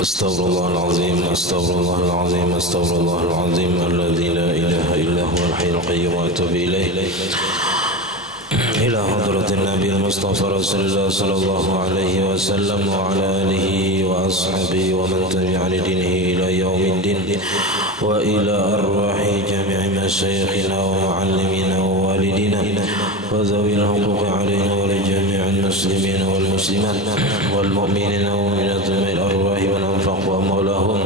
أستغفر الله العظيم أستغفر الله العظيم أستغفر الله العظيم الذي لا إله إلا هو الحي القيوم وأتوب إليه إلى حضرة النبي المصطفى رسول الله صلى الله عليه وسلم وعلى آله وأصحابه ومن تبع لدينه إلى يوم الدين وإلى أرواح جميع مشايخنا ومعلمينا ووالدينا وذوي الحقوق علينا ولجميع المسلمين والمسلمات والمؤمنين والمؤمنات من الأرواح من أنفقوا أموالهم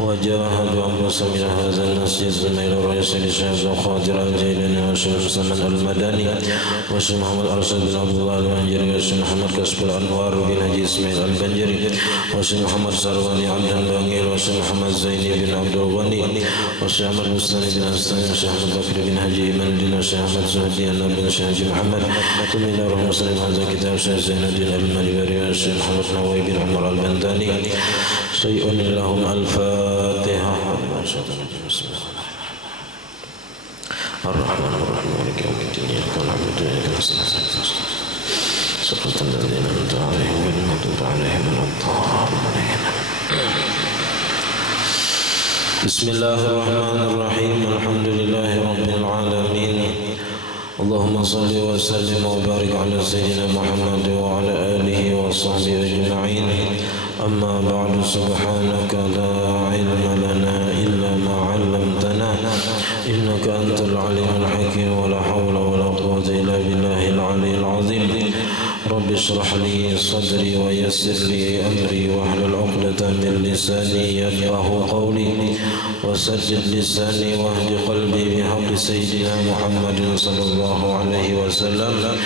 وجاهدوا أنفسهم إلى هذا المسجد ثم إلى الرئيس الشيخ القادر الجيلاني والشيخ سلمان المدني والشيخ محمد أرشد بن عبد الله البنجري والشيخ محمد كسب الأنوار بن حجي إسماعيل البنجري والشيخ محمد سرواني عبد البنجير والشيخ محمد زيني بن عبد الغني والشيخ أحمد مستني بن أستاني والشيخ أحمد بكر بن حجي إيمان الدين والشيخ أحمد زهدي بن الشيخ حجي محمد ثم إلى روح مسلم هذا كتاب الشيخ زين الدين المنبري والشيخ محمد نووي بن عمر البنداني شيء لهم الفاتحة بسم الله الرحمن الرحيم مالك يوم الدين إياك نعبد وإياك نستعين صراط الذين أنعمت عليهم غير المغضوب عليهم ولا الضالين بسم الله الرحمن الرحيم الحمد لله رب العالمين اللهم صل وسلم وبارك على سيدنا محمد وعلى آله وصحبه أجمعين أما بعد سبحانك لا علم لنا إلا ما علمتنا إنك أنت العليم الحكيم ولا حول ولا قوة إلا بالله العلي العظيم رب اشرح لي صدري ويسر لي أمري واحلل عقدة من لساني يفقهوا قولي وسدد لساني واهد قلبي بحق سيدنا محمد صلى الله عليه وسلم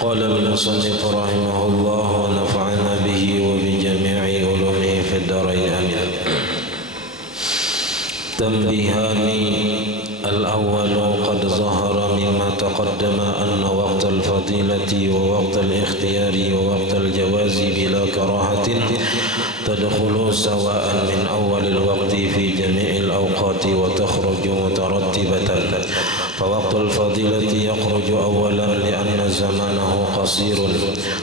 قال المصنف رحمه الله ونفعنا به وبجميع علومه في الدارين آمين. تنبيهان الأول قد ظهر مما تقدم أن وقت الفضيلة ووقت الاختيار ووقت الجواز بلا كراهة تدخل سواء من أول الوقت في جميع الأوقات وتخرج مترتبة فوقت الفضيلة يخرج أولا لأن زمانه قصير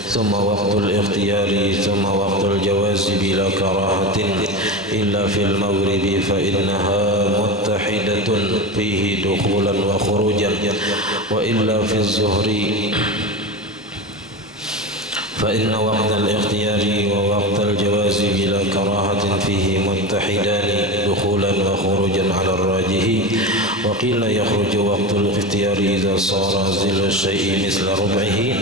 ثم وقت الاختيار ثم وقت الجواز بلا كراهة إلا في المغرب فإنها متحدة فيه دخولا وخروجا وإلا في الظهر فإن وقت الاختيار ووقت الجواز بلا كراهة فيه متحدان دخولا وخروجا على الراجح وقيل يخرج وقت الاختيار إذا صار ظل الشيء مثل ربعه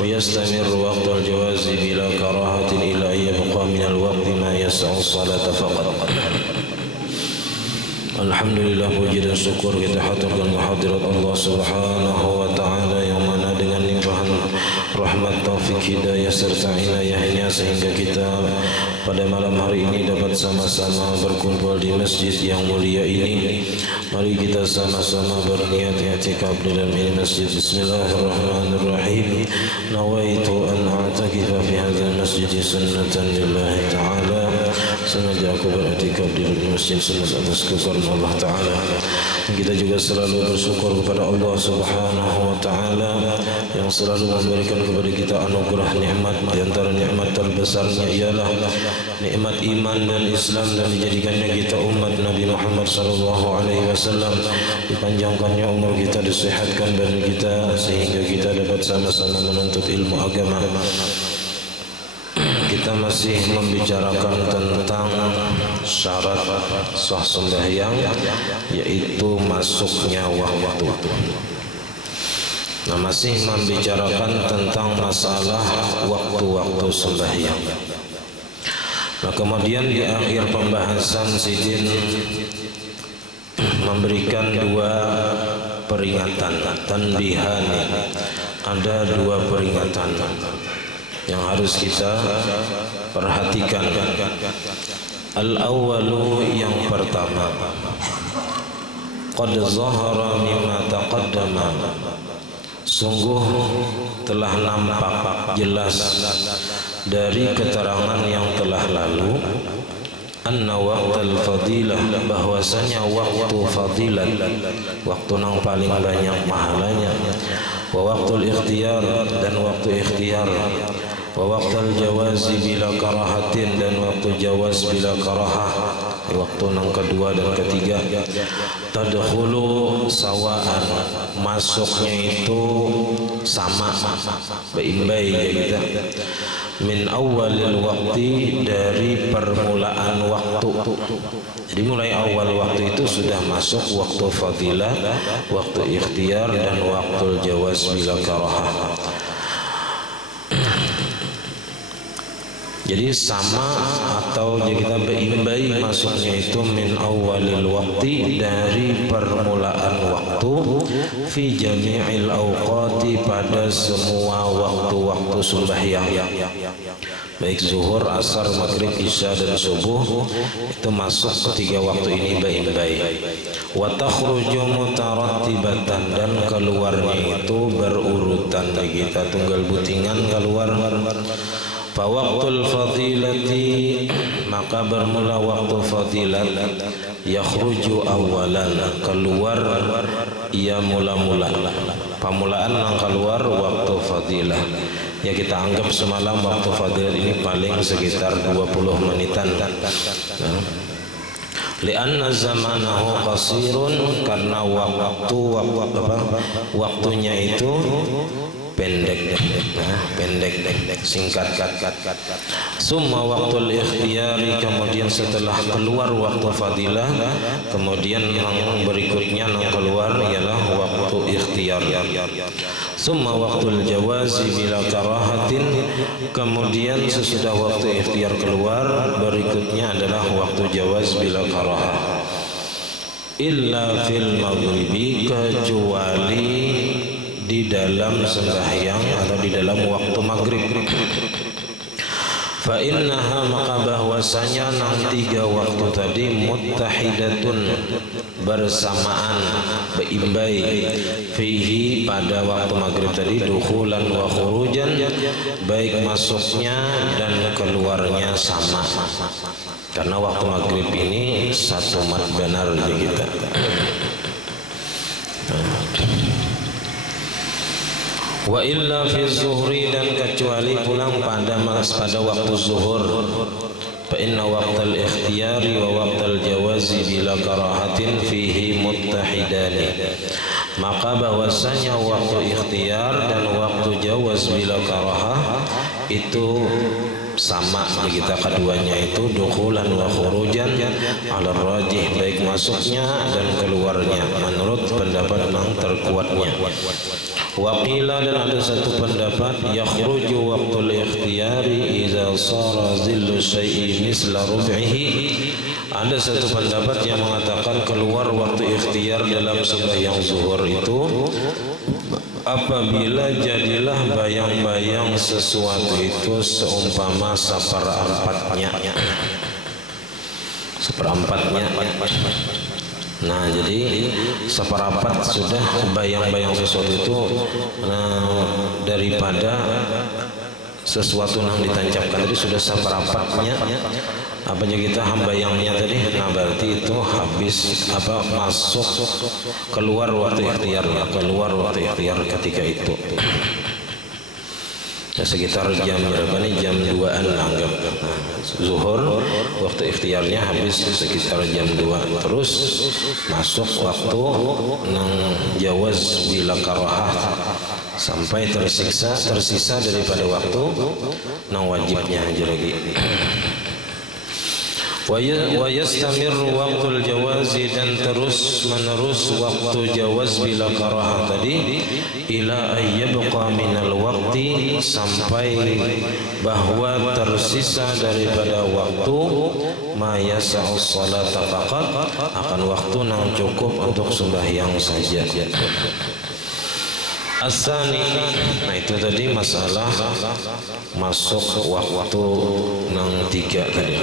ويستمر وقت الجواز بلا كراهة إلى أن يبقى من الوقت ما يسع الصلاة فقط. Alhamdulillah, puji dan syukur kita haturkan kehadirat Allah Subhanahu wa taala yang mana dengan limpahan rahmat, taufik, hidayah serta inayahnya sehingga kita pada malam hari ini dapat sama-sama berkumpul di masjid yang mulia ini. Mari kita sama-sama berniat i'tikaf di dalam ini masjid. Bismillahirrahmanirrahim. Nawaitu an a'takifa fi hadzal masjid sunnatan lillahi ta'ala. Sengaja aku beriktikaf di masjid sunat atas kekarunian Allah Ta'ala. Kita juga selalu bersyukur kepada Allah Subhanahu wa Ta'ala yang selalu memberikan kepada kita anugerah nikmat. Di antara nikmat terbesarnya ialah nikmat iman dan Islam dan dijadikannya kita umat Nabi Muhammad sallallahu alaihi wasallam, dipanjangkannya umur kita, disehatkan badan kita sehingga kita dapat sama-sama menuntut ilmu agama. Kita masih membicarakan tentang syarat sah sembahyang, yaitu masuknya waktu. Nah, masih membicarakan tentang masalah waktu-waktu sembahyang. Nah, kemudian di akhir pembahasan Sidin memberikan dua peringatan, tanbihan. Ada dua peringatan yang harus kita perhatikan. Al-awwalu, yang pertama, qad zahara mimma taqaddama, sungguh telah nampak jelas dari keterangan yang telah lalu, anna waqtal fadilah, bahwasanya waktu fadilat, waktu yang paling banyak pahalanya, wa waqtul ikhtiyar, dan waktu ikhtiyar, wa waqtal jawazi bila karahatin, dan waktu jawaz bila karahah, waktu yang kedua dan ketiga. Tadkhulu sawaan, masuknya itu sama, beimbai ya kita. Min awalil waktu, dari permulaan waktu. Jadi mulai awal waktu itu sudah masuk waktu fadilah, waktu ikhtiar, dan waktu jawaz bila karahah. Jadi sama atau kita beimbai masuknya itu min awalil waktu, dari permulaan waktu, fi jami'il awqati, pada semua waktu-waktu sembahyang, baik zuhur, asar, maghrib, isya, dan subuh, itu masuk ketiga waktu ini beimbai. Wa takhruju mutarattibatan, dan keluarnya itu berurutan, kita tunggal butingan keluar. Fawaqtul fadilati, maka bermula waktu fadilat, yakhruju awalan, keluar ia mula-mula, pamulaan yang keluar waktu fadilah. Ya kita anggap semalam waktu fadilat ini paling sekitar 20 menitan. Lianna zamanahu qasirun, karena waktunya itu pendek, singkat. Summa waktul ikhtiyari, kemudian setelah keluar waktu fadilah, kemudian yang berikutnya yang keluar ialah waktu ikhtiyar. Summa waktul jawazi bila karahatin, kemudian sesudah waktu ikhtiyar keluar, berikutnya adalah waktu jawaz bila karahah. Illa fil maghribi, kecuali di dalam sembahyang atau di dalam waktu maghrib. Fa innaha, maka bahwasanya nang tiga waktu tadi muttahidatun, bersamaan, beimbai, fihi, pada waktu maghrib tadi, dukhulan wa khurujan, baik masuknya dan keluarnya sama. Karena waktu maghrib ini satu mad benar di kita. Wa illa fi zuhri, dan kecuali pulang pada waktu zuhur. Fa inna waqtal ikhtiyari wa waqtal jawazi bila karahatin fihi muttahidani, maka bahwasanya waktu ikhtiar dan waktu jawaz bila karahah itu sama kita, keduanya itu dukhulan wa khurujan ala rajih, baik masuknya dan keluarnya menurut pendapat yang terkuatnya. Waqila, dan ada satu pendapat, yakhruju waqtul ikhtiyari idza sara zillu syai'i misla rub'ihi. Ada satu pendapat yang mengatakan keluar waktu ikhtiar dalam sembahyang zuhur itu apabila jadilah bayang-bayang sesuatu itu seumpama seperempatnya. Nah, jadi seperempat sudah bayang-bayang sesuatu itu, daripada sesuatu yang ditancapkan tadi sudah seperempatnya, apa aja kita bayangnya tadi, nah berarti itu habis masuk keluar waktu ikhtiar ketika itu. Ya, sekitar jam berapa nih? Jam 2-an anggap. Zuhur waktu ikhtiarnya habis sekitar jam 2. Terus masuk waktu nang jawaz bila karahah sampai tersisa daripada waktu nang wajibnya aja lagi. Wa yastamirru waqtul jawazi, dan terus menerus waktu jawaz bila karahah tadi, ila ayyabqa minal waqti, sampai bahwa tersisa daripada waktu ma yasa'us salata faqat, akan waktu yang cukup untuk sembahyang saja. Asani, nah itu tadi masalah masuk waktu nang tiga tadi.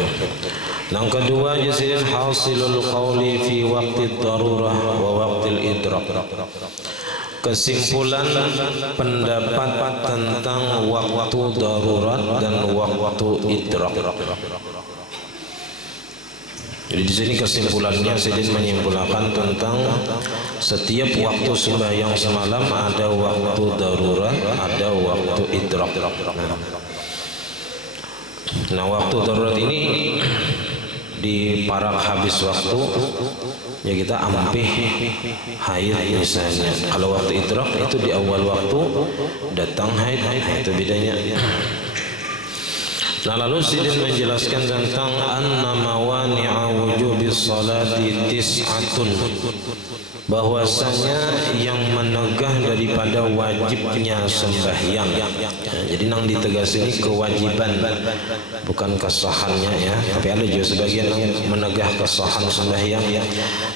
Nang kedua, jasirin hasilul qawli fi waqti darurah wa waqtil idrak. Kesimpulan pendapat tentang waktu darurat dan waktu idrak. Jadi di sini kesimpulannya Sayyidin menyimpulkan tentang setiap waktu sembahyang semalam ada waktu darurat, ada waktu idrak. Nah, waktu darurat ini di parak habis waktu, ya kita ampih haid misalnya. Kalau waktu idrak itu di awal waktu datang haid, itu bedanya. Nah, lalu Sidin menjelaskan tentang anna mawani'a wujubis salati tis'atun, bahwasanya yang menegah daripada wajibnya sembahyang. Jadi nang ditegas ini kewajiban, bukan kesahannya ya. Tapi ada juga sebagian yang menegah kesahan sembahyang ya.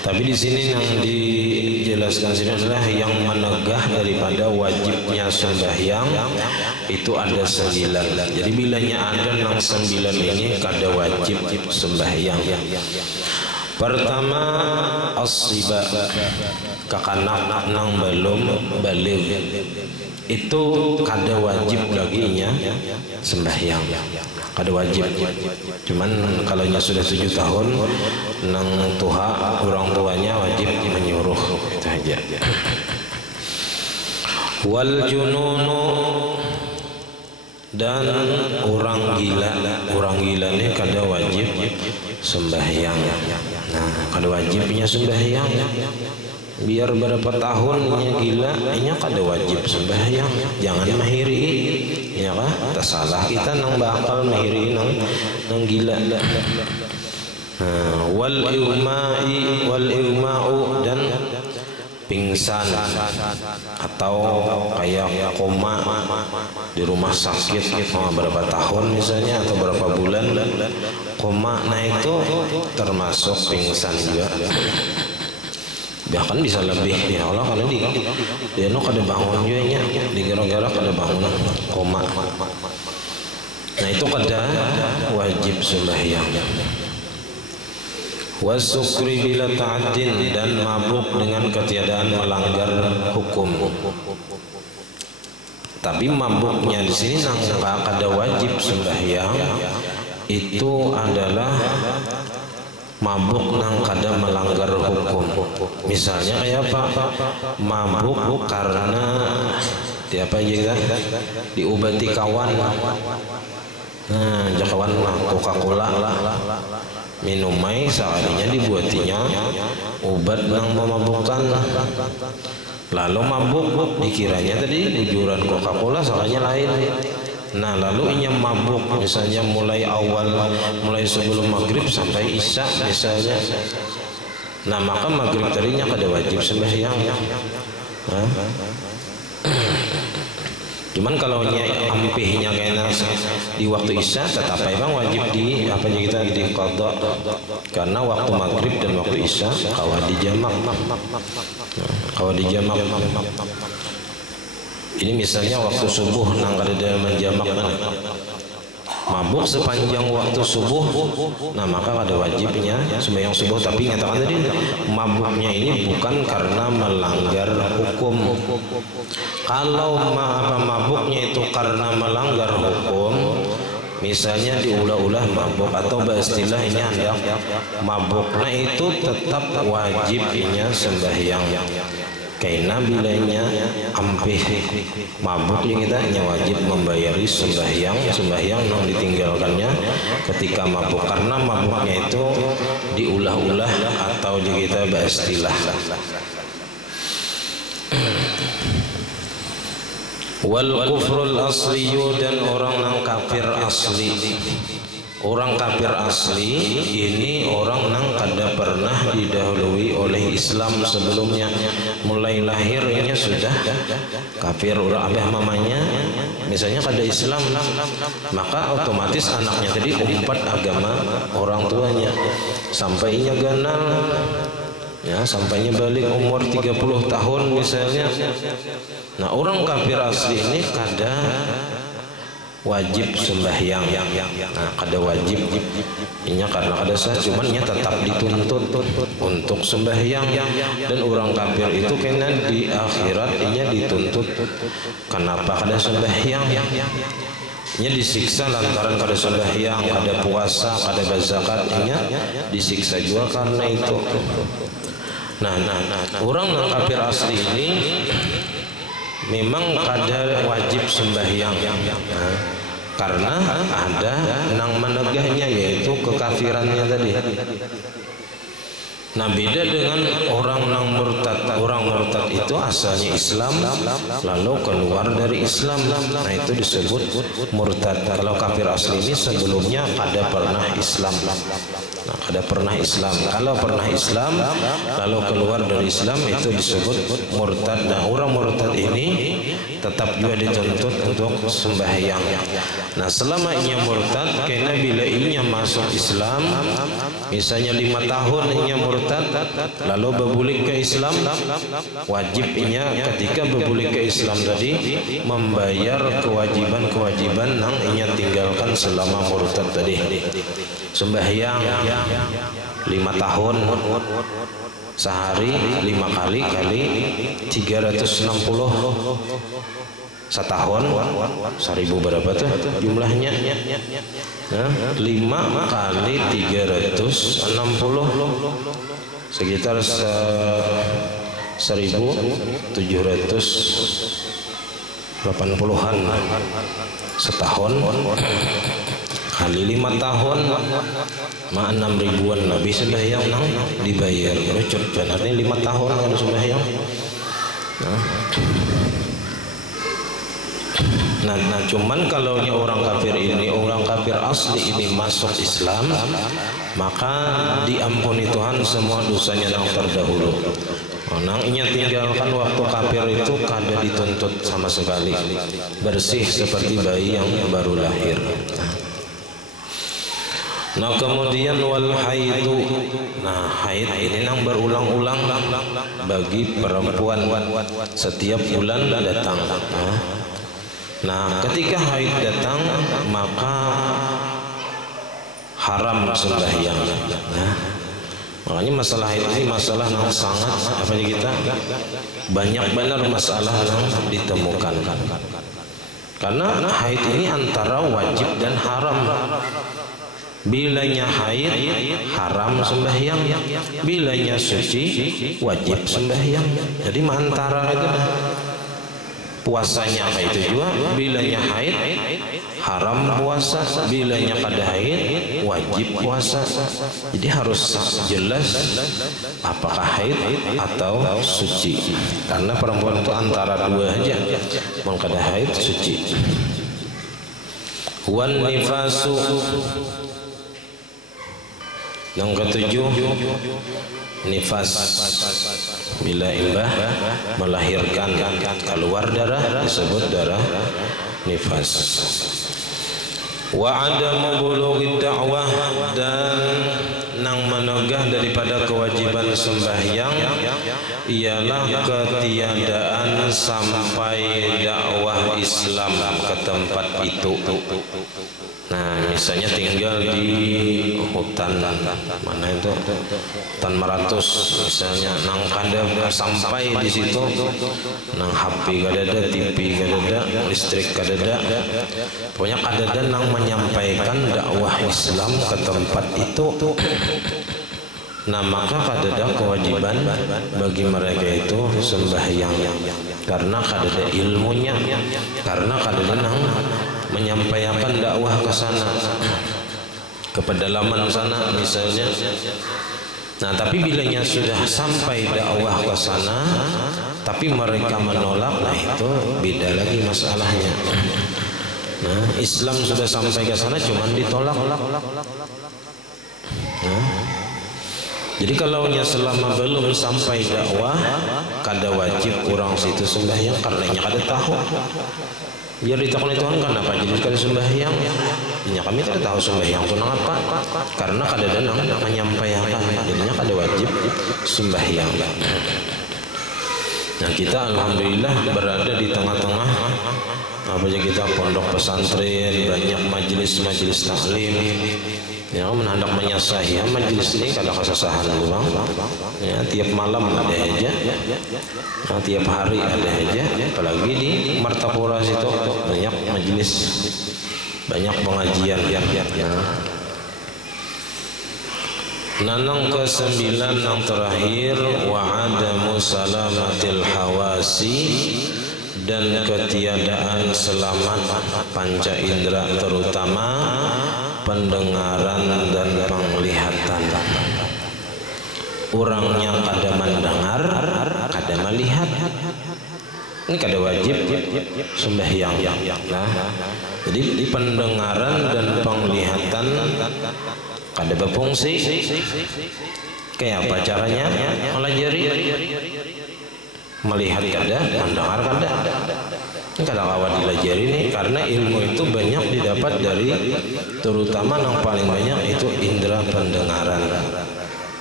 Tapi di sini yang dijelaskan sini adalah yang menegah daripada wajibnya sembahyang itu ada 9. Jadi bilanya ada nang 9 ini kada wajib sembahyang. Pertama as-siba, kakanak nang belum balik, itu kada wajib baginya sembahyang, kada wajib. Cuman kalau sudah 7 tahun nang tuha, orang tuanya wajib menyuruh, itu aja. Wal jununu, dan orang gila ini kada wajib sembahyang. Nah, kada wajibnya sembahyang. Biar berapa tahunnya gila, ini kada wajib sembahyang. Jangan mahiri, ya kah? Tersalah kita nang bakal mahiri nang gila. Nah, wal igma'u, dan pingsan atau kayak koma di rumah sakit berapa tahun misalnya atau berapa bulan koma, nah itu termasuk pingsan juga. Bahkan bisa lebih ya Allah kalau dia kada bangun juga nya, digera-gera kada bangun koma. Nah itu kada wajib sembahyang. Wasukri bila ta'addin, dan mabuk dengan ketiadaan melanggar hukum. Tapi mabuknya di sini nang kada wajib sembahyang itu adalah mabuk nang kada melanggar hukum. Misalnya kayak apa? Mabuk karena apa aja kita diobati kawan. Nah, jakawan Coca-Cola minum mai seharinya dibuatinya obat yang memabukkan, lalu mabuk dikiranya tadi bujuran Coca-Cola salahnya lain. Nah lalu inya mabuk misalnya mulai sebelum maghrib sampai isya misalnya. Nah maka maghrib tadinya kada wajib sembahyang. Cuman kalau ampihnya kena di waktu isya tetap memang wajib di apa kita di qada, karena waktu maghrib dan waktu isya kawah dijamak. Ini misalnya waktu subuh nang kada menjamak mabuk sepanjang waktu subuh, nah maka ada wajibnya sembahyang subuh. Tapi nyatakan tadi mabuknya ini bukan karena melanggar hukum. Kalau mabuknya itu karena melanggar hukum, misalnya diulah-ulah mabuk atau beristilah ini hendak mabuknya itu tetap wajibnya sembahyang. Karena bilanya ampih mabuk kita hanya wajib membayari sembahyang yang ditinggalkannya ketika mabuk, karena mabuknya itu diulah-ulah atau kita beristilah. Wal kufrul asliyu, dan orang nang kafir asli. Orang kafir asli ini orang nang kada pernah didahului oleh Islam sebelumnya. Mulai lahirnya sudah kafir. Orang abah mamanya misalnya kada Islam, maka otomatis anaknya tadi umpat agama orang tuanya sampainya ganal, ya sampainya balik umur 30 tahun misalnya. Nah orang kafir asli ini kada wajib sembahyang. Nah kada wajib inya karena kada sah, cuman nya tetap dituntut untuk sembahyang. Dan orang kafir itu kena di akhirat inya dituntut kenapa kada sembahyang, nya disiksa lantaran kada sembahyang, kada puasa, kada berzakat, inya disiksa juga karena itu. Nah orang kafir asli ini memang kada wajib sembahyang, karena ada nang menegahnya yaitu kekafirannya tadi. Nah, beda dengan orang nang murtad. Orang murtad itu asalnya Islam lalu keluar dari Islam. Nah, itu disebut murtad. Kalau kafir asli ini sebelumnya kada pernah Islam. Nah, kada pernah Islam. Kalau pernah Islam lalu keluar dari Islam itu disebut murtad. Nah, orang murtad ini tetap juga dituntut untuk sembahyang. Nah, selama ia murtad, karena bila ia masuk Islam, misalnya 5 tahun ia murtad lalu berbulik ke Islam, wajibnya ketika berbulik ke Islam tadi membayar kewajiban-kewajiban yang ia tinggalkan selama murtad tadi. Sembahyang 5 tahun, sehari 5 kali 360, setahun 1000 berapa tuh jumlahnya? Nah, 5 kali 360 sekitar 1780-an setahun kali 5 tahun mah 6.000-an lebih sembahyang nang dibayar. Artinya 5 tahun kalau sembahyang. Nah, cuman kalau orang kafir ini, orang kafir asli ini masuk Islam, maka diampuni Tuhan semua dosanya yang terdahulu. Nang inya tinggalkan waktu kafir itu kada dituntut sama sekali, bersih seperti bayi yang baru lahir. Nah, kemudian wal haidu. Nah, haid ini yang berulang-ulang bagi perempuan setiap bulan datang. Nah, ketika haid datang maka haram sembahyang. Nah, makanya masalah haid ini masalah yang sangat kita banyak benar masalah yang ditemukan. Karena haid ini antara wajib dan haram. Bilanya haid haram sembahyang, bilanya suci wajib sembahyang. Jadi antara itu puasanya itu juga, bilanya haid haram puasa, bilanya kada haid wajib puasa. Jadi harus jelas apakah haid atau suci, karena perempuan itu antara dua aja, mau kada haid suci. Wan nifasu, yang ketujuh nifas, bila imbah melahirkan keluar darah disebut darah nifas. Wa adamu bulughi da'wah, dan nang menegah daripada kewajiban sembahyang ialah ketiadaan sampai dakwah Islam ke tempat itu. Nah, misalnya tinggal di hutan mana itu, hutan Maratus misalnya, nang kada sampai di situ, nang HP kada ada, TV kada ada, listrik kada ada, pokoknya kada ada nang menyampaikan dakwah Islam ke tempat itu. Nah, maka kada ada kewajiban bagi mereka itu sembahyang, karena kada ada ilmunya, karena kada ada nang menyampaikan dakwah ke sana, ke pedalaman sana misalnya. Nah, tapi bilanya sudah sampai dakwah ke sana tapi mereka menolak, nah itu beda lagi masalahnya. Nah, Islam sudah sampai ke sana cuman ditolak. Nah, jadi kalau selama belum sampai dakwah kada wajib orang situ sembahyang, karena kada tahu. Biar ditakoni Tuhan kenapa jadi kada sembahyang? Ya, kami tidak tahu sembahyang itu apa, karena kada ada nang menyampaikan, jadinya kada wajib sembahyang. Nah, kita alhamdulillah berada di tengah-tengah kita pondok pesantren, banyak majelis-majelis taklim. Ya, menandak menyasahi ya, majelis ini kada kesasahan doang. Ya, tiap malam ada aja, nah, tiap hari ada aja. Apalagi di Martapura situ banyak majelis, banyak pengajian. Ya. Nanang ke-9 yang terakhir, wa adamu salamatil hawasi, dan ketiadaan selamat panca indera, terutama pendengaran dan penglihatan. Orangnya kada mendengar, kada melihat, ini kada wajib sembahyang. Nah, jadi pendengaran dan penglihatan kada berfungsi. Kayak apa caranya? Melajari, melihat kada, mendengar kada. Kada kawan dilajari nih, karena ilmu itu banyak didapat dari, terutama yang paling banyak itu indera pendengaran.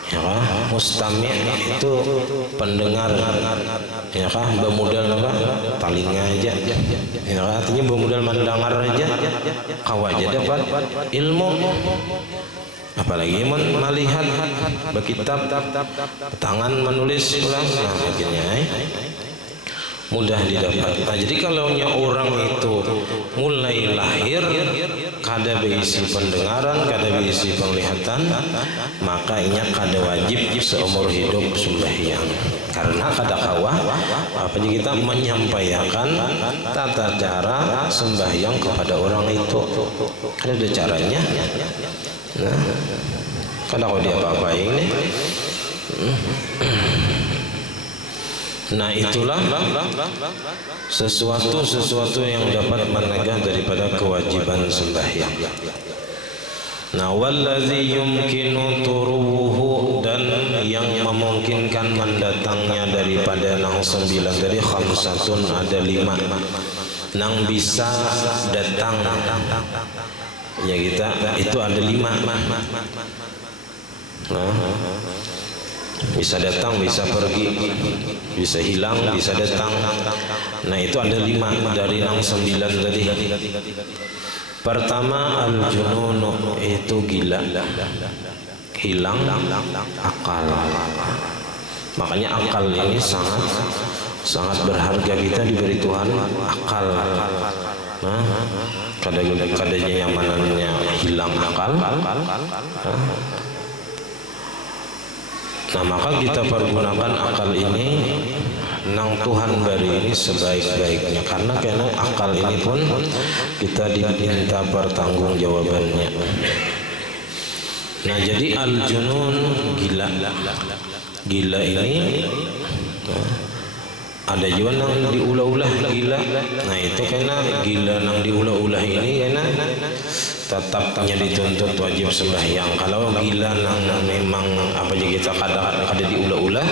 Ya kah? Mustami' itu pendengar, ya kah? Bermodal apa? Talinga aja, ya kah? Artinya bermodal mendengar aja, kau aja dapat ilmu. Apalagi melihat, berkitab, tangan menulis ulang, nah begini mudah didapat. Nah, jadi kalau orang itu mulai lahir kada berisi pendengaran, kada berisi penglihatan, maka inya kada wajib seumur hidup sembahyang. Karena kada kawah apa kita menyampaikan tata cara sembahyang kepada orang itu. Ada caranya. Nah, kada kau dia apa-apain nih. Nah, itulah sesuatu yang dapat menegah daripada kewajiban sembahyang. Nah, wallazi yumkinu turuhu, dan yang memungkinkan mendatangnya daripada nang 9, dari khamsatun ada 5 nang bisa datang. Ya kita itu ada 5. Nah, bisa datang, bisa pergi, bisa hilang, bisa datang. Nah, itu ada 5 dari yang 9 tadi. Pertama, al-jununu, itu gila, hilang akal. Makanya akal ini sangat berharga, kita diberi Tuhan akal. Nah, kadanya yang mananya hilang akal. Nah, maka kita pergunakan akal ini nang Tuhan beri ini sebaik-baiknya, karena akal ini pun kita diminta pertanggungjawabannya. Nah, jadi al-junun, gila ini ada juga nang diulah-ulah gila. Nah, itu karena gila nang diulah-ulah ini karena tetapnya dituntut wajib sembahyang. Kalau gila nang memang apa aja kita kada diulah-ulah,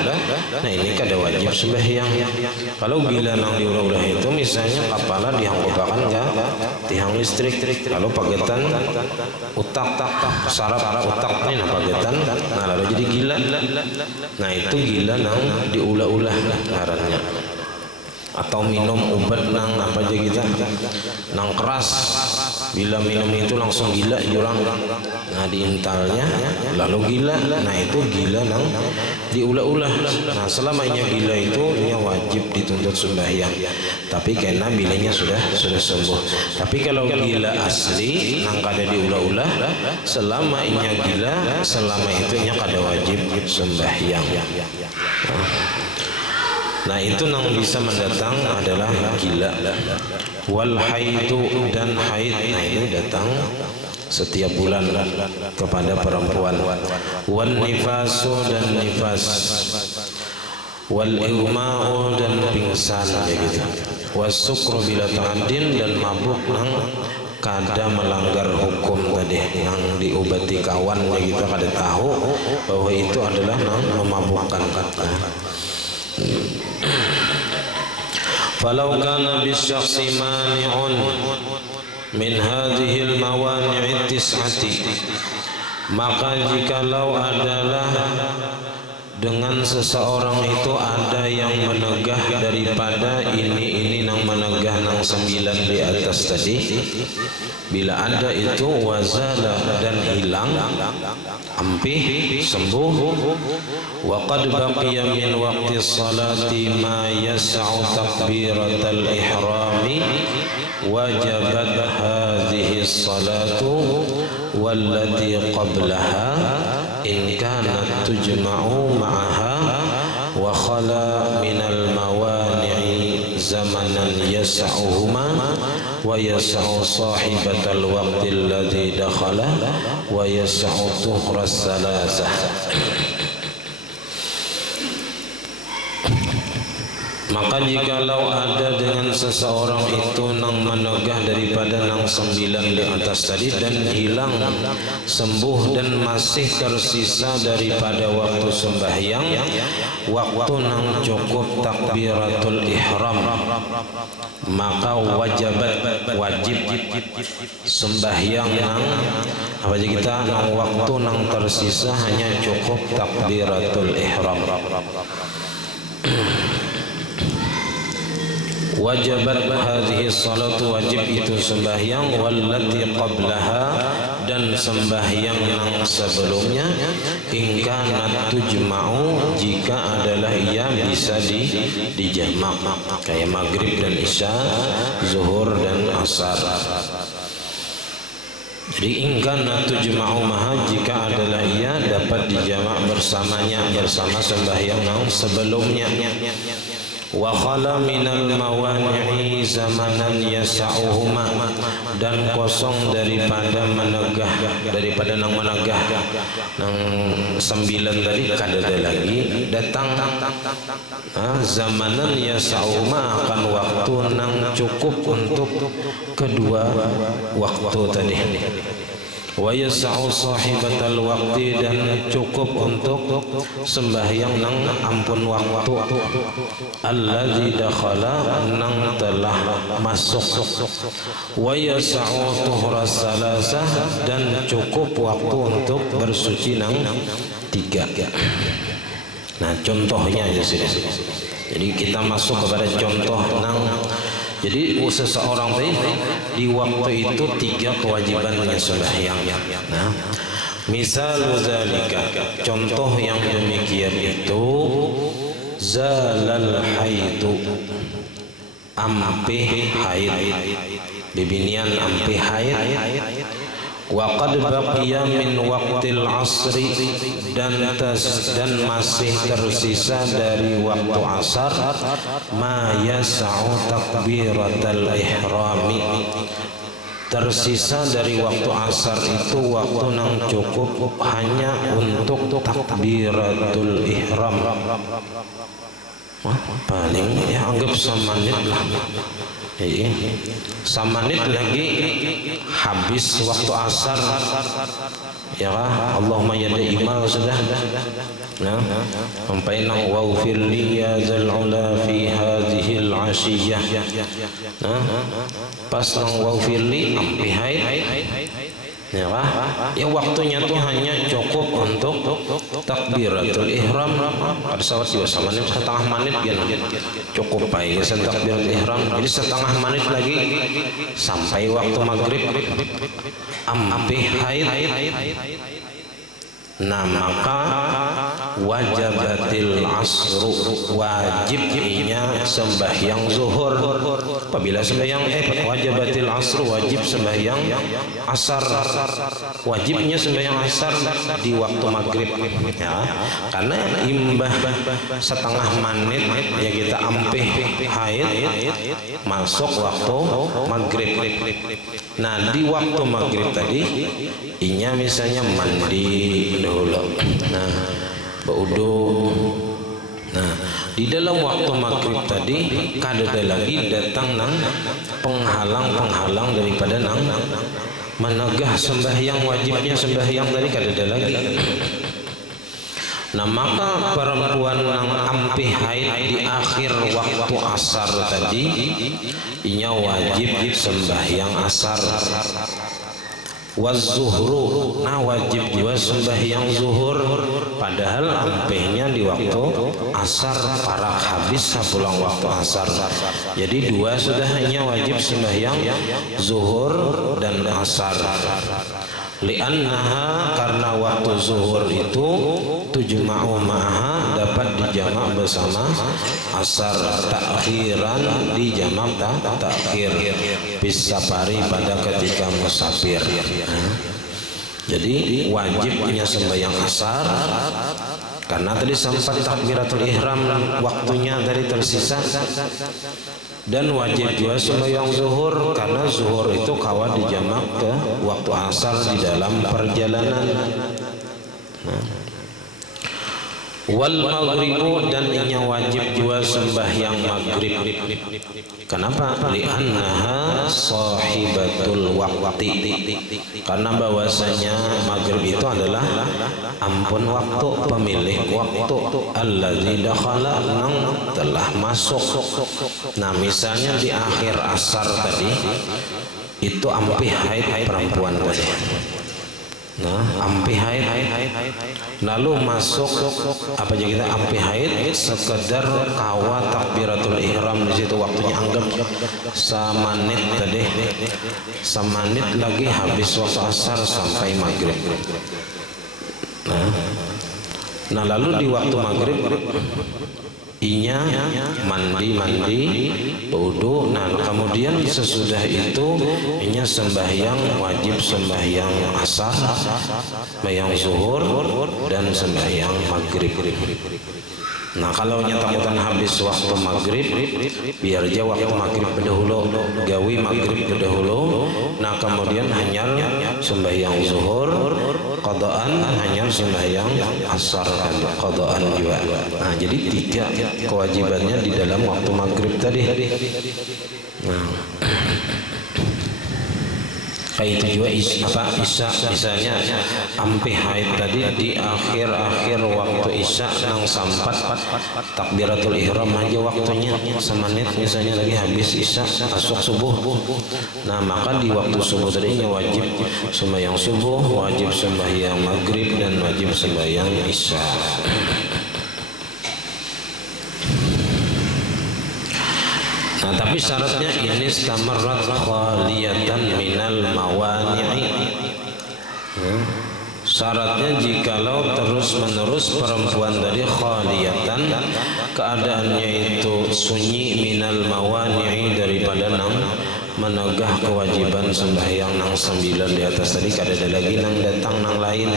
nah ini kada wajib sembahyang. Kalau gila nang diulah-ulah itu misalnya kepala dihangkopakan ke tiang listrik, kalau pagetan utak saraf utak ini nah pagetan, nah lalu jadi gila. Nah, itu gila nang diulah-ulah ngarannya. Atau minum obat nang apa aja kita nang keras, bila minum itu langsung gila jurang. Nah, diintalnya lalu gila. Nah, itu gila nang diulah-ulah. Nah, selamanya gila itu wajib dituntut sembahyang, tapi karena bilanya sudah sembuh. Tapi kalau gila asli nang kada diulah-ulah, selama inya gila, selama itu inya kada wajib sembahyang. Nah, itu yang bisa mendatang adalah gila. Wal haidu, dan haid, nah ini datang setiap bulan kepada perempuan. Wan nifasu, dan nifas. Wal igma'u, dan pingsan, begitu. Wasukru bila ta'adin, dan mabuk nang kada melanggar hukum tadi, yang diobati kawan begitu, kada tahu bahwa itu adalah nang memabukkan. Falau kana bisyakhsi mani'un min hadhil mawani'it tis'ati, maka jikalau adalah dengan seseorang itu ada yang menegah daripada ini nang menegah nang 9 di atas tadi, bila ada itu wazala, dan hilang ampih sembuh, wa qad baqiya min waqti salati ma yas'u takbiratal ihrami, wajabat hadhihi salatu wallati qablaha in kanat tujma'u ma'aha wa khala minal mawani'i zamanan yas'uhuma wa yas'u sahibatal waqtil ladzi dakhala wa yas'u tuhras salasah. Maka jikalau ada dengan seseorang itu nang menegah daripada nang 9 di atas tadi dan hilang sembuh dan masih tersisa daripada waktu sembahyang, waktu nang cukup takbiratul ihram, maka wajib sembahyang nang apa aja kita nang waktu nang tersisa hanya cukup takbiratul ihram. Wajibat hadhihi salatu, wajib itu sembahyang, wallati qablaha, dan sembahyang yang sebelumnya, in kanat tujma'u, jika adalah ia bisa dijamak, kayak maghrib dan isya, zuhur dan asar. Jadi in kanat tujma'u maha, jika adalah ia dapat dijamak bersamanya, bersama sembahyang yang sebelumnya. Wa khala minal mawani'i zamanan yasa'uhuma, dan kosong daripada menegah, daripada nang menegah nang 9 tadi kadada lagi datang zamanan yasa'uhuma, akan waktu nang cukup untuk kedua waktu tadi. Wa yas'u sahibatal waqti, dan cukup untuk sembahyang nang ampun waktu, alladzi dakhala, nang telah masuk. Wa yas'u tuhras salasah, dan cukup waktu untuk bersuci nang 3. Nah, contohnya ya sini. Jadi kita masuk kepada contoh nang, jadi seseorang di waktu itu 3 kewajiban dengan sembahyang. Nah, misal zalika, contoh yang demikian itu, zalal haidu, ampih haid, bibinian ampih haid, wa qad baqiya min waqtil asri, dan masih tersisa dari waktu asar, ma yas'u takbiratal ihrami, tersisa dari waktu asar itu waktu yang cukup hanya untuk takbiratul ihram. Paling ya anggap samanit lah, samanit lagi habis waktu asar ya kah? Allahumma yada imal sudah nah, sampai nang waghfirli ya zal ula fi hadhil ashiyah. Nah, pas nang waghfirli ampi haid ya kah? Ya waktunya tuh hanya cukup untuk takbiratul ihram. Pada saat juga sama nih setengah menit cukup baik takbiratul ihram. Jadi setengah menit lagi sampai waktu maghrib ampi haid. Nah, maka wajibatil asru, wajibnya sembahyang zuhur. Apabila sembahyang wajibatil asru, wajib sembahyang asar. Wajibnya sembahyang asar di waktu maghrib ya, karena imbah setengah menit ya kita ampih haid masuk waktu maghrib. Nah, di waktu maghrib tadi inya misalnya mandi dulu, nah berwudu. Nah, di dalam waktu maghrib tadi kadada lagi datang nang penghalang daripada nang menegah sembahyang, wajibnya sembahyang tadi kadada lagi. Nah, maka perempuan yang ampih haid di akhir waktu asar tadi inya wajib sembahyang asar. Wazuhru, nah wajib juga sembahyang zuhur, padahal ampihnya di waktu asar, para habis pulang waktu asar. Jadi 2 sudah hanya wajib sembahyang zuhur dan asar. Li'annaha, karena waktu zuhur itu tujma'u ma'aha, dapat dijamak bersama asar, takhiran dijamak takhir bisafari, pada ketika musafir. Jadi wajibnya sembahyang asar karena tadi sempat takbiratul ihram waktunya tadi tersisa. Dan wajib juga sembahyang zuhur karena zuhur itu kawa dijamak ke waktu asar di dalam perjalanan. Wal maghribu, dan inya wajib juga sembahyang maghrib. Kenapa? Li'annaha sahibatul waqti, karena bahwasanya maghrib itu adalah ampun waktu, pemilik waktu. Alladzi dakhala, nang telah masuk. Nah misalnya di akhir asar tadi itu ampih haid perempuan tadi. Nah, ampih haid, lalu masuk apa aja kita ampih haid, sekedar kawa takbiratul ihram di situ waktunya anggap samanit tadi, samanit lagi habis waktu asar sampai maghrib. Nah lalu di waktu maghrib inya mandi wudu. Nah kemudian sesudah itu inya sembahyang wajib, sembahyang asar, sembahyang zuhur, dan sembahyang maghrib. Nah kalau nyatakan habis waktu maghrib, biar aja waktu maghrib berdahulu, gawi maghrib berdahulu. Nah kemudian hanya sembahyang zuhur, qadaan, hanya sembahyang asar, qadaan juga. Nah jadi 3 kewajibannya di dalam waktu maghrib tadi. Nah kayak itu juga isya misalnya ampih haid tadi di akhir waktu isya nang sampat takbiratul ihram aja waktunya semenit misalnya lagi habis isya masuk subuh. Nah maka di waktu subuh tadinya wajib sembahyang subuh, wajib sembahyang maghrib, dan wajib sembahyang isya. Nah tapi syaratnya ini stamarrat khaliyatan minal mawani'i. Syaratnya jikalau terus menerus perempuan tadi khaliyatan, keadaannya itu sunyi, minal mawani'i, daripada nang menegah kewajiban sembahyang nang 9 di atas tadi, kada ada lagi nang datang nang lain.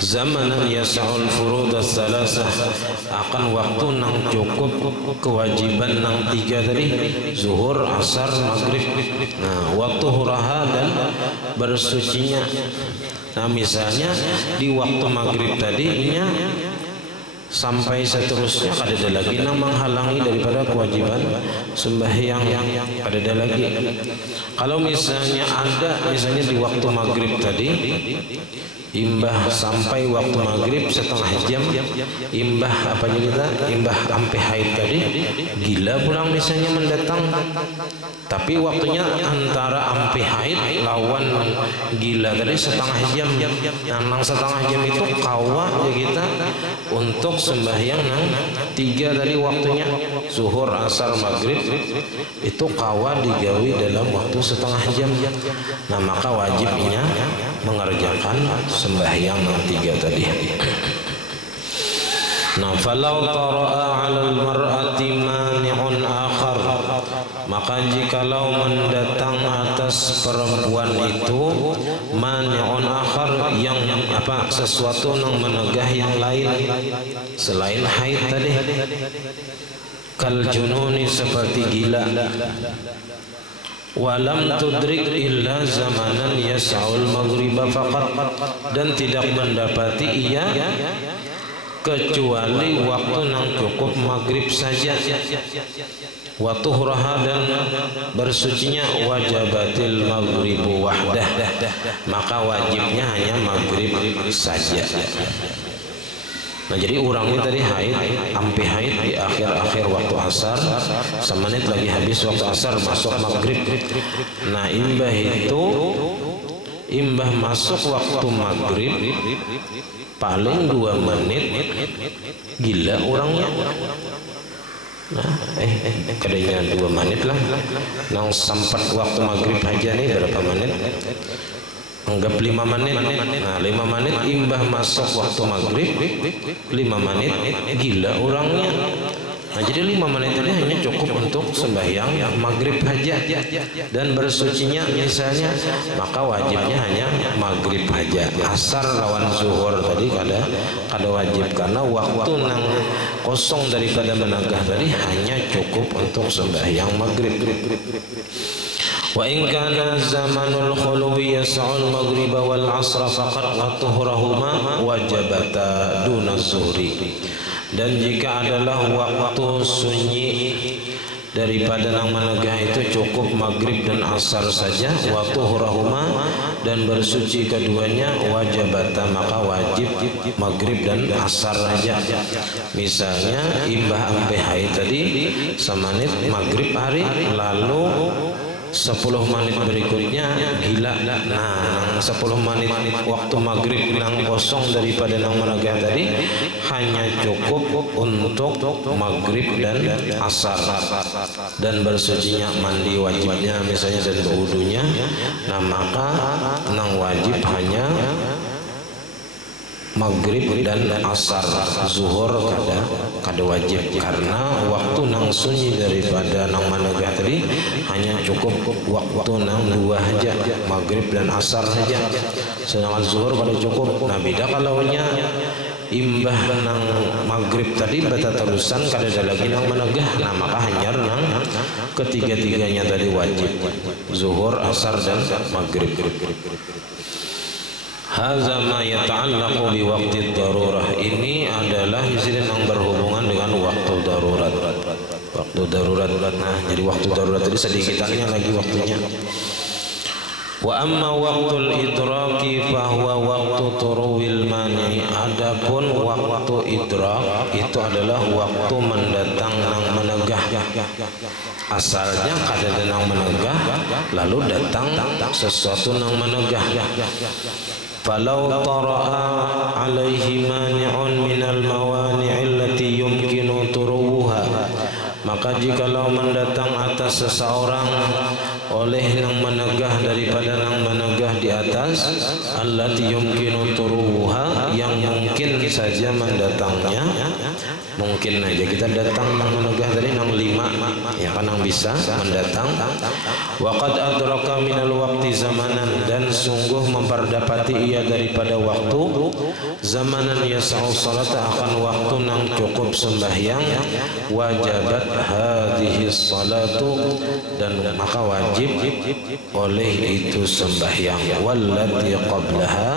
Zamanan yasa'ul furud as-salasah, akan waktu nang cukup kewajiban nang 3 tadi, zuhur, asar, maghrib. Nah waktu huraha dan bersucinya. Nah misalnya di waktu maghrib tadinya sampai seterusnya kada ada lagi nang menghalangi daripada kewajiban sembahyang, kada ada lagi. Kalau misalnya ada, misalnya di waktu maghrib tadi imbah sampai waktu maghrib setengah jam, imbah apa kita, imbah ampih haid tadi, gila pulang misalnya mendatang, tapi waktunya antara ampih haid lawan gila tadi setengah jam. Nang setengah jam itu kawa ya kita untuk sembahyang nang 3 tadi waktunya, zuhur, asar, maghrib, itu kawa digawi dalam waktu setengah jam. Nah maka wajibnya mengerjakan sembahyang nang 3 tadi. Nah falau tara'a 'alal mar'ati mani'un akhar, maka jikalau mendatang atas perempuan itu mani'un akhar, yang apa, sesuatu yang menegah yang lain selain haid tadi, kal jununi, seperti gila, walam tudrik illa zamanan yas'ul maghriba faqat, dan tidak mendapati ia kecuali waktu yang cukup maghrib saja, wa tuhraha, dan bersucinya, wajabatil maghribu wahdah, maka wajibnya hanya maghrib saja. Nah jadi orangnya tadi haid, ampih haid di akhir waktu asar, semenit lagi habis waktu asar masuk maghrib. Nah imbah masuk waktu maghrib paling 2 menit, gila orangnya. Nah kadanya 2 menit lah, nang sempat waktu maghrib aja nih berapa menit, anggap 5 menit. Nah 5 menit imbah masuk waktu maghrib 5 menit, gila orangnya. Nah jadi 5 menit ini hanya cukup untuk sembahyang maghrib aja, dan bersucinya misalnya, maka wajibnya hanya maghrib aja. Asar lawan zuhur tadi kada wajib, karena waktu nang kosong daripada menegah tadi hanya cukup untuk sembahyang maghrib. Wa in kana zamanul khuluwi yas'ul maghrib wal 'asr faqad wa tuhurahuma wajabata duna zuhri. Dan jika adalah waktu sunyi daripada nang menegah itu cukup maghrib dan asar saja, wa tuhurahuma dan bersuci keduanya wajabata maka wajib maghrib dan asar saja. Misalnya imbah ampe haid tadi semenit maghrib hari, lalu 10 menit berikutnya gila. Nah, 10 menit waktu maghrib nang kosong daripada nang menegah tadi hanya cukup untuk maghrib dan asar, dan bersucinya mandi wajibnya misalnya dan berwudunya. Nah, maka nang wajib hanya maghrib dan asar, zuhur kada wajib, karena waktu nang sunyi daripada nang menegah tadi hanya cukup waktu nang dua aja, maghrib dan asar saja, sedangkan zuhur kada cukup. Nah, beda kalaunya imbah nang maghrib tadi bata terusan kada ada lagi nang menegah, nah maka hanyar nang ketiga-tiganya tadi wajib, zuhur, asar dan maghrib. Hadza ma yata'allaqu bi waqti darurah. Ini adalah insiden yang berhubungan dengan waktu darurat. Waktu darurat. Nah, jadi waktu darurat tadi sedikitannya lagi waktunya. Wa amma waqtul idraki fa huwa waqtu turuwil mani. Adapun waktu idrak itu adalah waktu mendatang nang menegah. Asalnya kada ada nang menegah, lalu datang sesuatu nang menegah. Falau tara'a alaihi mani'un minal mawani'i allati yumkinu turuwuha, maka jikalau mendatang atas seseorang oleh nang menegah daripada nang menegah di atas, allati yumkinu turuwuha, yang mungkin saja mendatangnya, mungkin aja kita datang nang menegah tadi nang 5 ya kan, nang bisa mendatang. Waqad adraka minal waqti zamanan, dan sungguh memperdapati ia daripada waktu zamanan yas'u salata, akan waktu nang cukup sembahyang, wajabat hadhihi salatu, dan maka wajib oleh itu sembahyang, wallati qablaha,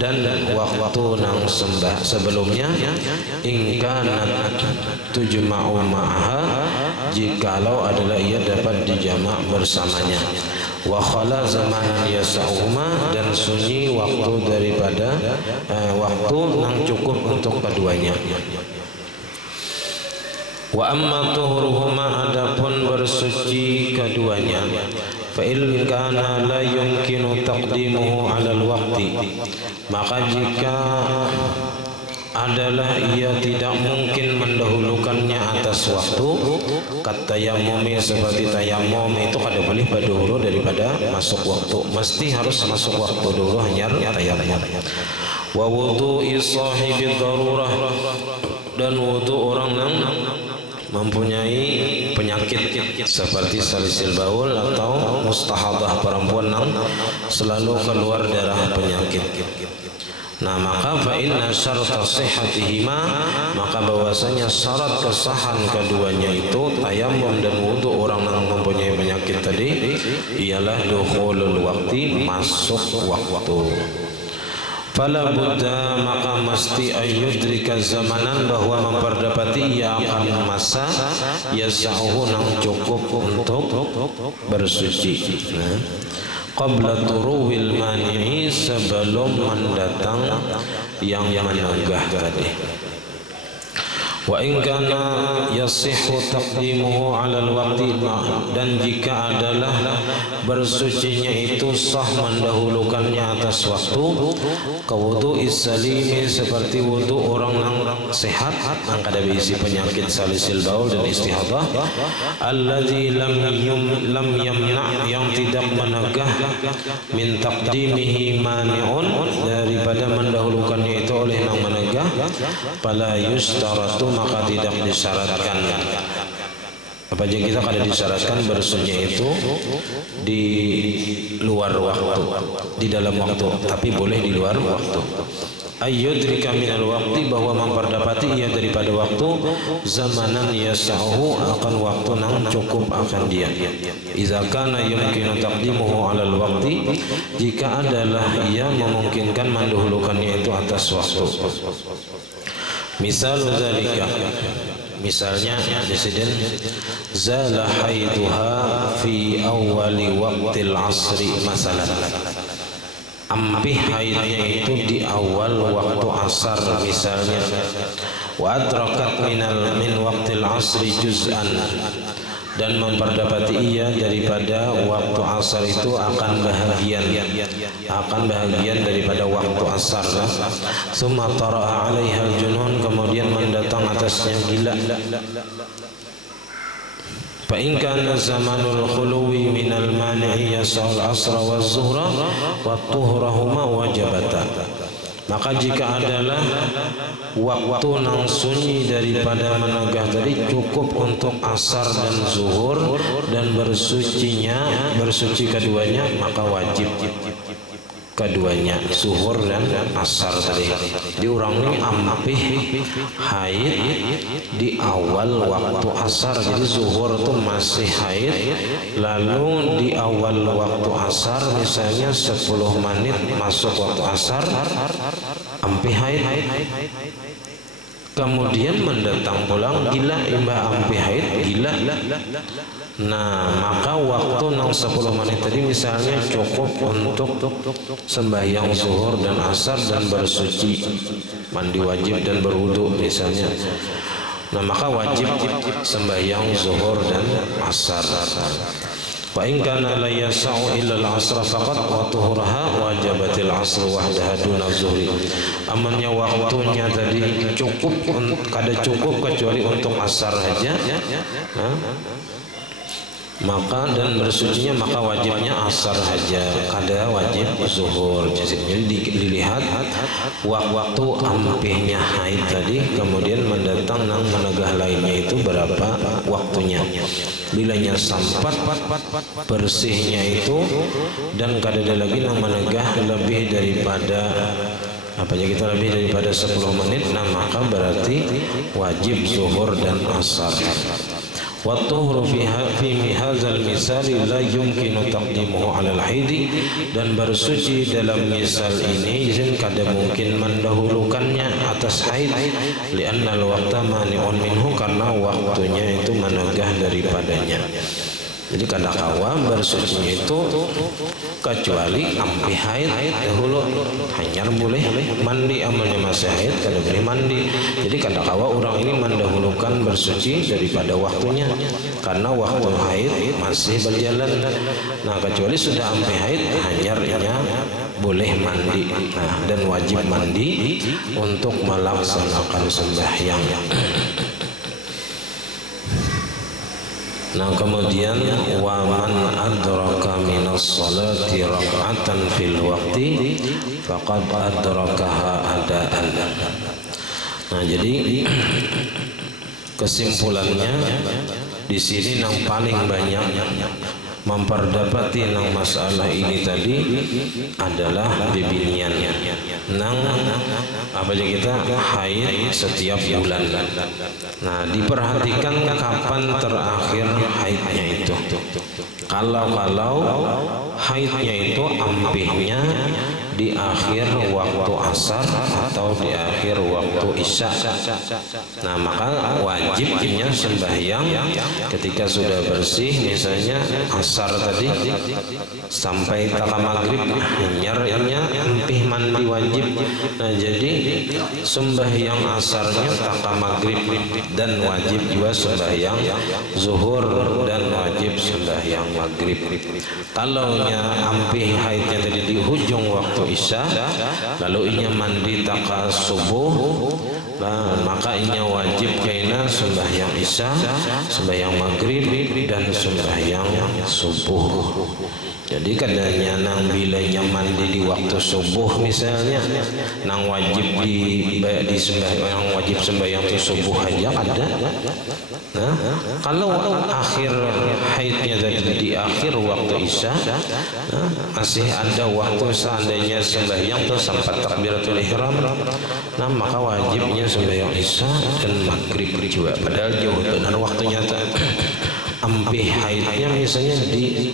dan waktu nang sembah sebelumnya, in kanat tujma'u ma'aha, jikalau adalah ia dapat dijamak bersamanya, wa khala zamanan yas'uhuma, dan sunyi waktu daripada waktu nang cukup untuk keduanya. Wa amma tuhuruhuma, adapun bersuci keduanya, fa in kana la yumkinu taqdimuhu 'alal waqti, maka jika adalah ia tidak mungkin mendahulukannya atas waktu, katayamumi, seperti tayamum itu kada boleh berdahulu daripada masuk waktu, mesti harus masuk waktu dulu hanya tayamum. Wa wudu'i sahibi darurah, dan wudu orang yang mempunyai penyakit seperti salisil baul atau mustahadah, perempuan yang selalu keluar darah penyakit. Nah, maka fa inna syarta sihhatihima, maka bahwasanya syarat kesahan keduanya itu tayamum dan wudu orang yang mempunyai penyakit tadi ialah dukhulul waqti, masuk waktu. Fala buddha, maka mesti ayyudrika zamanan, bahwa memperdapati ia akan masa yasa'uhu nang cukup untuk bersuci, qabla turuwil mani'i, sebelum mendatang yang menegah tadi. Wa in kana yasihhu taqdimuhu 'alal waqti, dan jika adalah bersucinya itu sah mendahulukannya atas waktu, kawudu salimi, seperti wudu orang yang sehat yang kada berisi penyakit salisil baul dan istihadah, alladzi lam yamna, yang tidak menegah, min taqdimihi mani'un, daripada mendahulukannya itu oleh yang menegah, fala yustaratu, maka tidak disyaratkan. Apa aja kita kada disyaratkan bersuci itu di luar waktu, di dalam waktu, tapi boleh di luar waktu. ayyudrika minal waqti, bahwa memperdapati ia daripada waktu, zamanan yas'ahu, akan waktu nang cukup akan dia. Idza kana yumkinu taqdimuhu 'alal waqti, jika adalah ia memungkinkan mendahulukannya itu atas waktu. Misal zalika, misalnya presiden zala haiduha fi awwali waqtil asri, masalah ampih haidnya itu di awal waktu asar misalnya, wa adrakat min waqtil asri juz'an, dan memperdapati ia daripada waktu asar itu akan bahagian daripada waktu asar. Summa tara'a 'alaiha al-junun, kemudian mendatang atasnya gila. Fa in kana zamanul khuluwi minal mani'i yas'al asra wa zuhra wa tuhrahuma wajabata, maka jika adalah waktu nang sunyi daripada menegah tadi cukup untuk asar dan zuhur, dan bersuci keduanya, maka wajib keduanya, zuhur dan asar tadi. Diurangi ampih haid di awal waktu asar, jadi zuhur itu masih haid, lalu di awal waktu asar misalnya 10 menit masuk waktu asar ampih haid, kemudian mendatang pulang gila, imbah ampih haid gila. Nah, maka waktu 10 menit tadi misalnya cukup untuk sembahyang zuhur dan asar dan bersuci, mandi wajib dan berwudu misalnya. Nah, maka wajib sembahyang zuhur dan asar. Wa in kana la yas'u illa al-'asra faqat wa tuhuraha wajibatil 'asr wahdaha duna zuhri. Amannya waktunya tadi cukup, kada cukup kecuali untuk asar saja. Maka dan bersucinya maka wajibnya asar saja, kada wajib zuhur. Jadi dilihat waktu ampihnya haid tadi, kemudian mendatang nang menegah lainnya itu berapa waktunya. Bilanya sampat bersihnya itu dan kada ada lagi nang menegah lebih daripada kita lebih daripada 10 menit, nah maka berarti wajib zuhur dan asar. Wat-tuhru fi hadzal misali la yumkinu taqdimuhu 'alal haidi, dan bersuci dalam misal ini izin kada mungkin mendahulukannya atas haid, li'anna al-waqta mani'un minhu, karena waktunya itu menegah daripadanya. Jadi kada kawa bersucinya itu kecuali ampih haid dahulu, hanyar boleh mandi, amalnya masih haid kada boleh mandi. Jadi kada kawa orang ini mendahulukan bersuci daripada waktunya, karena waktu haid masih berjalan. Nah, kecuali sudah ampih haid hanyarnya boleh mandi, nah, dan wajib mandi untuk melaksanakan sembahyang. Nah, kemudian wa man adraka minas salati rak'atan fil waqti faqad adrakaha adaan. Nah, jadi kesimpulannya di sini yang paling banyak memperdapati nang masalah ini tadi adalah bibinian nang kita haid setiap bulan. Nah, diperhatikan kapan terakhir haidnya itu. Kalau haidnya itu ampihnya di akhir waktu asar atau di akhir waktu isya, nah maka wajibnya sembahyang ketika sudah bersih, misalnya asar tadi sampai taka maghrib hanyarnya ampih mandi wajib. Nah, jadi sembahyang asarnya taka maghrib dan wajib juga sembahyang zuhur dan wajib sembahyang maghrib. Kalau ampih haidnya tadi di hujung waktu isya, lalu inya mandi taka subuh, nah, maka inya wajib kaina sembahyang isya, sembahyang maghrib dan sembahyang subuh. Jadi kadangnya nang bilanya mandi di waktu subuh misalnya, nang wajib di sembahyang, wajib sembahyang itu subuh aja ada. Nah, kalau akhir haidnya tadi di akhir waktu isya, nah, masih ada waktu seandainya sembahyang tuh sampai takbiratul ihram, nah maka wajibnya sembahyang isya dan maghrib juga. Padahal jauh dan waktunya ampe haidnya misalnya di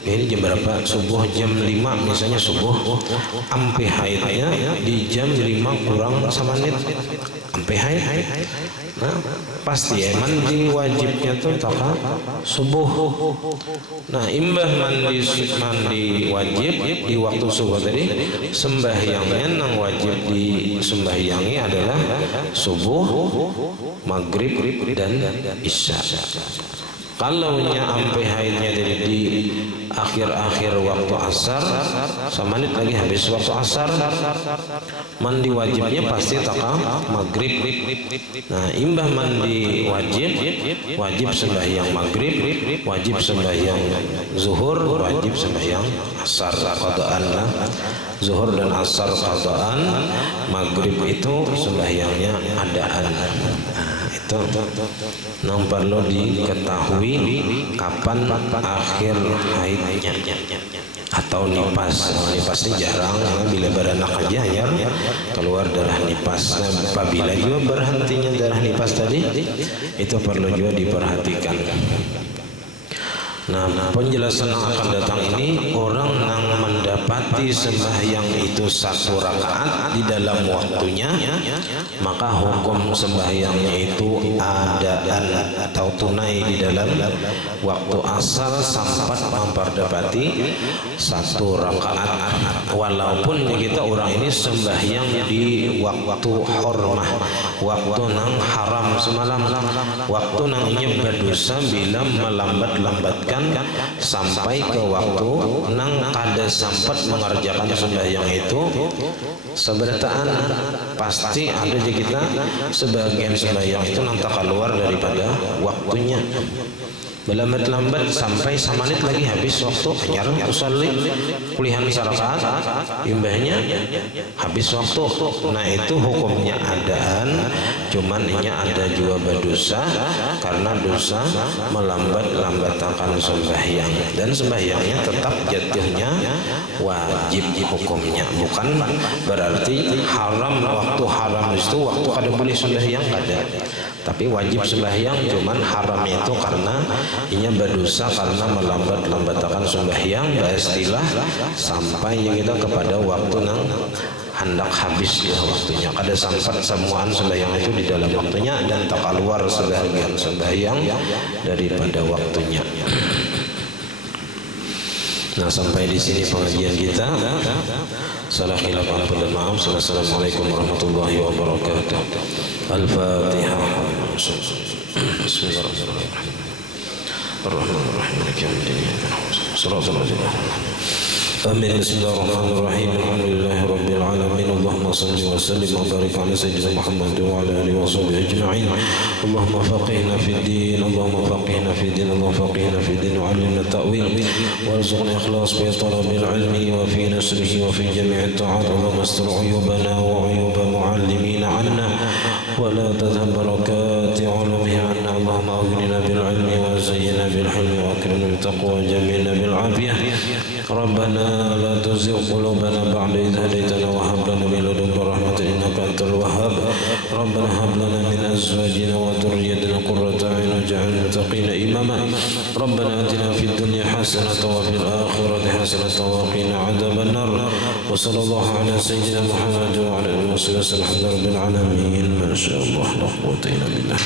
ini jam berapa? Subuh jam 5 misalnya subuh, ampe haidnya di jam 5 kurang sama menit, ampe haid. Nah, pasti ya mandi wajibnya tuh taka subuh. Nah, imbah mandi wajib di waktu subuh tadi, sembahyangnya nang wajib disembahyangi adalah subuh, maghrib dan isya. Kalau nya ampe haidnya dari di akhir-akhir waktu asar, sama menit lagi habis waktu asar, mandi wajibnya pasti taka maghrib. Nah, imbah mandi wajib sembahyang maghrib, wajib sembahyang zuhur, wajib sembahyang asar qadaan. Zuhur dan asar qadaan, maghrib itu sembahyangnya adaan. Itu yang perlu diketahui kapan akhir haidnya atau nipas. Nipasnya jarang, bila beranak aja ya keluar darah nipas. Nah, apabila juga berhentinya darah nipas tadi, itu perlu juga diperhatikan. Nah, penjelasan yang akan datang ini, orang yang mendapati sembahyang itu 1 rakaat di dalam waktunya, maka hukum sembahyangnya itu adaan atau tunai di dalam waktu asal sampai memperdapati 1 rakaat. Walaupun kita orang ini sembahyang di waktu hormah, waktu nang haram semalam, waktu nang inya berdosa bila melambat-lambatkan sampai ke waktu nang kada sempat mengerjakan sembahyang itu seberataan, pasti ada di kita sebagian sembahyang itu nang tak keluar daripada waktunya. Lambat-lambat sampai sama menit lagi habis waktu anyar usalli kulihan sarakaat, imbahnya habis waktu. Nah, itu hukumnya adaan, cuman ini ada juga berdosa karena dosa melambat-lambatkan sembahyang, dan sembahyangnya tetap jatuhnya wajib hukumnya, bukan berarti haram. Waktu haram itu waktu kada boleh sembahyang kada, tapi wajib sembahyang, cuman haramnya itu karena inya berdosa karena melambat-lambatkan sembahyang, istilah sampai kita kepada waktu nang hendak habis ya waktunya. Kada sempat semuaan sembahyang itu di dalam waktunya dan tak keluar sebagian sembahyang daripada waktunya. Nah, sampai di sini pengajian kita. Salah khilaf ampun dan maaf. Assalamualaikum warahmatullahi wabarakatuh. Al-Fatihah. Bismillahirrahmanirrahim. Ar-Rahmanir-Rahim. Maliki yaumiddin. Shiratal ladzina Amin. Bismillahirrahmanirrahim. Alhamdulillahi rabbil alamin. Allahumma shalli wa sallim wa barik ala sayyidina Muhammad wa ala alihi wa sahbihi ajma'in. Allahumma faqihna fid din, Allahumma faqihna fid din, Allahumma faqihna fid din wa 'allimna ta'wil warzuqna ikhlas bi talabil ilmi wa fi nasrihi wa fi jami'i ta'at. Allahumma astur 'uyubana wa 'uyuba mu'allimina 'anna wa la tadhhab barakati 'ulumihi 'anna. Allahumma aghnina bil 'ilmi wa zayyina bil hilmi wa akrimna bil taqwa wa jamilna bil 'afiyah. Rabbana la tuzigh qulubana ba'da idh hadaytana wa hab lana min ladunka rahmatan innaka antal wahhab. Rabbana hab lana min azwajina wa dhurriyyatina qurrata a'yun waj'alna muttaqina imama. Rabbana atina fid dunya hasanatan wa fil akhirati hasanatan wa qina adzaban nar. Wa sallallahu ala sayyidina Muhammad wa ala alihi wa sahbihi rabbil alamin. Ma sha Allah la quwwata illa billah.